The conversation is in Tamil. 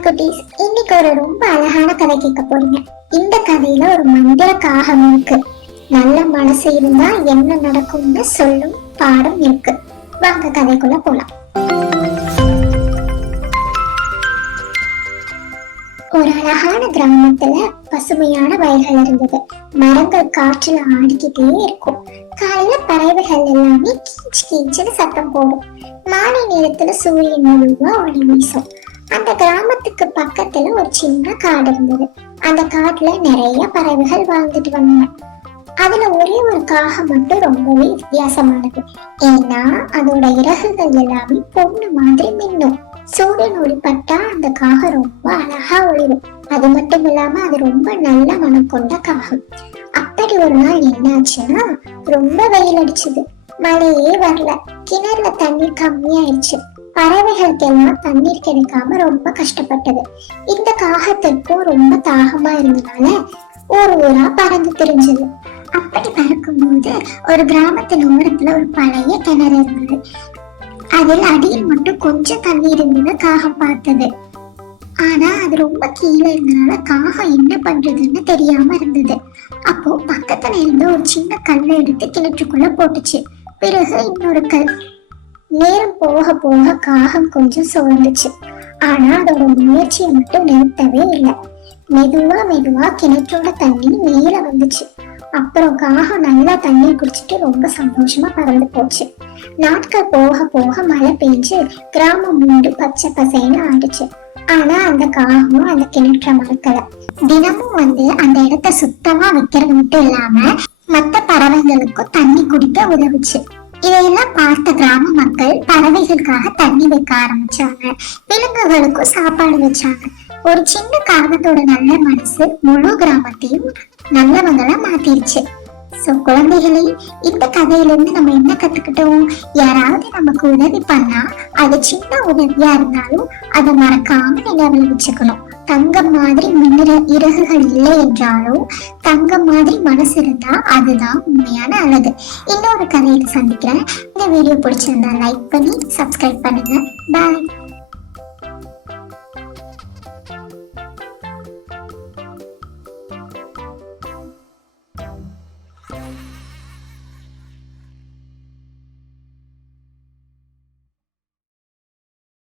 ஹாய் குட்டீஸ், இன்னைக்கு ஒரு ரொம்ப அழகான கதை கேட்க போறீங்க. இந்த கதையில ஒரு மந்திர காகம் இருக்கு. நல்ல மனசு இருந்தா என்ன நடக்கும்னு சொல்லும் பாடம் இருக்கு. வாங்க கதைக்குள்ள போலாம். ஒரு அழகான கிராமத்துல பசுமையான வயல்கள் இருந்தது. மரங்கள் காற்றுல ஆடிக்கிட்டே இருக்கும். காலையில பறவைகள் எல்லாமே கீச் கீச்சுன்னு சத்தம் போடும். மாலை நேரத்துல சூரியன் முழுவா ஒளி வீசும். அந்த கிராமத்துக்கு பக்கத்துல ஒரு சின்ன காடு இருந்தது. அந்த காட்டுல நிறைய பறவைகள் வாழ்ந்துட்டு வந்தாங்க. அதுல ஒரே ஒரு காகம் மட்டும் ரொம்பவே வித்தியாசமானது. ஏன்னா அதோட இறகுகள் எல்லாமே பொண்ணு மாதிரி மின்னும். சூரியன் ஒளிப்பட்டா அந்த காகம் ரொம்ப அழகா ஒளிரும். அது மட்டும் இல்லாம அது ரொம்ப நல்ல மனம் கொண்ட காகம். அப்படி ஒரு நாள் என்னாச்சுன்னா, ரொம்ப வெயில் அடிச்சுது. மழையே வரல. கிணறுல தண்ணீர் கம்மியாயிடுச்சு. பறவைகளுக்கெல்லாம் தண்ணீர் கிடைக்காம ரொம்ப கஷ்டப்பட்டது. இந்த காகத்திற்கும் ரொம்ப தாகமா இருந்தனால ஒரு ஊரா பறந்து தெரிஞ்சது. அப்படி பறக்கும்போது ஒரு கிராமத்தின் ஓரத்துல ஒரு பழைய கிணறு இருந்தது. அதில் அடியில் மட்டும் கொஞ்சம் தண்ணி இருந்தது காகம் பார்த்தது. ஆனா அது ரொம்ப கீழே இருந்தனால காகம் என்ன பண்றதுன்னு தெரியாம இருந்தது. அப்போ பக்கத்துல இருந்த ஒரு சின்ன கல்லை எடுத்து கிணற்றுக்குள்ள போட்டுச்சு. பிறகு இன்னொரு கல். நேரம் போக போக காகம் கொஞ்சம் சோர்ந்துச்சு. ஆனா அதோட முயற்சியை மட்டும் நிறுத்தவே இல்லை. மெதுவா கிணற்றோட தண்ணி மேல வந்துச்சு. அப்புறம் காகம் நல்லா தண்ணி குடிச்சிட்டு ரொம்ப சந்தோஷமா பறந்து போச்சு. நாட்கள் போக போக மழை பெஞ்சு கிராமம் மீண்டும் பச்சை பசைன்னு ஆயிடுச்சு. ஆனா அந்த காகம் அந்த கிணற்ற மறக்கல. தினமும் வந்து அந்த இடத்த சுத்தமா வைக்கிறது மட்டும் இல்லாம மற்ற பறவைகளுக்கும் தண்ணி குடிக்க உதவுச்சு. இதையெல்லாம் பார்த்த கிராம மக்கள் பறவைகளுக்காக தண்ணி வைக்க ஆரம்பிச்சாங்க. விலங்குகளுக்கும் சாப்பாடு வச்சாங்க. ஒரு சின்ன காகத்தோட நல்ல மனசு முழு கிராமத்தையும் நல்லவங்களா மாத்திருச்சு. சோ குழந்தைகளே, இந்த கதையிலிருந்து நம்ம என்ன கத்துக்கிட்டோம்? யாராவது நமக்கு உதவி பண்ணா அது சின்ன உதவியா இருந்தாலும் அதை மறக்காம நினைவுல வச்சுக்கணும். தங்கம் மாதிரி மின்னுற இறகுகள் இல்லை என்றாலும் தங்கம் மாதிரி மனசு இருந்தா அதுதான் உண்மையான அழகு. இன்னொரு கதையில சந்திக்கிறேன். இந்த வீடியோ பிடிச்சிருந்தா லைக் பண்ணி சப்ஸ்கிரைப் பண்ணுங்க. பாய்.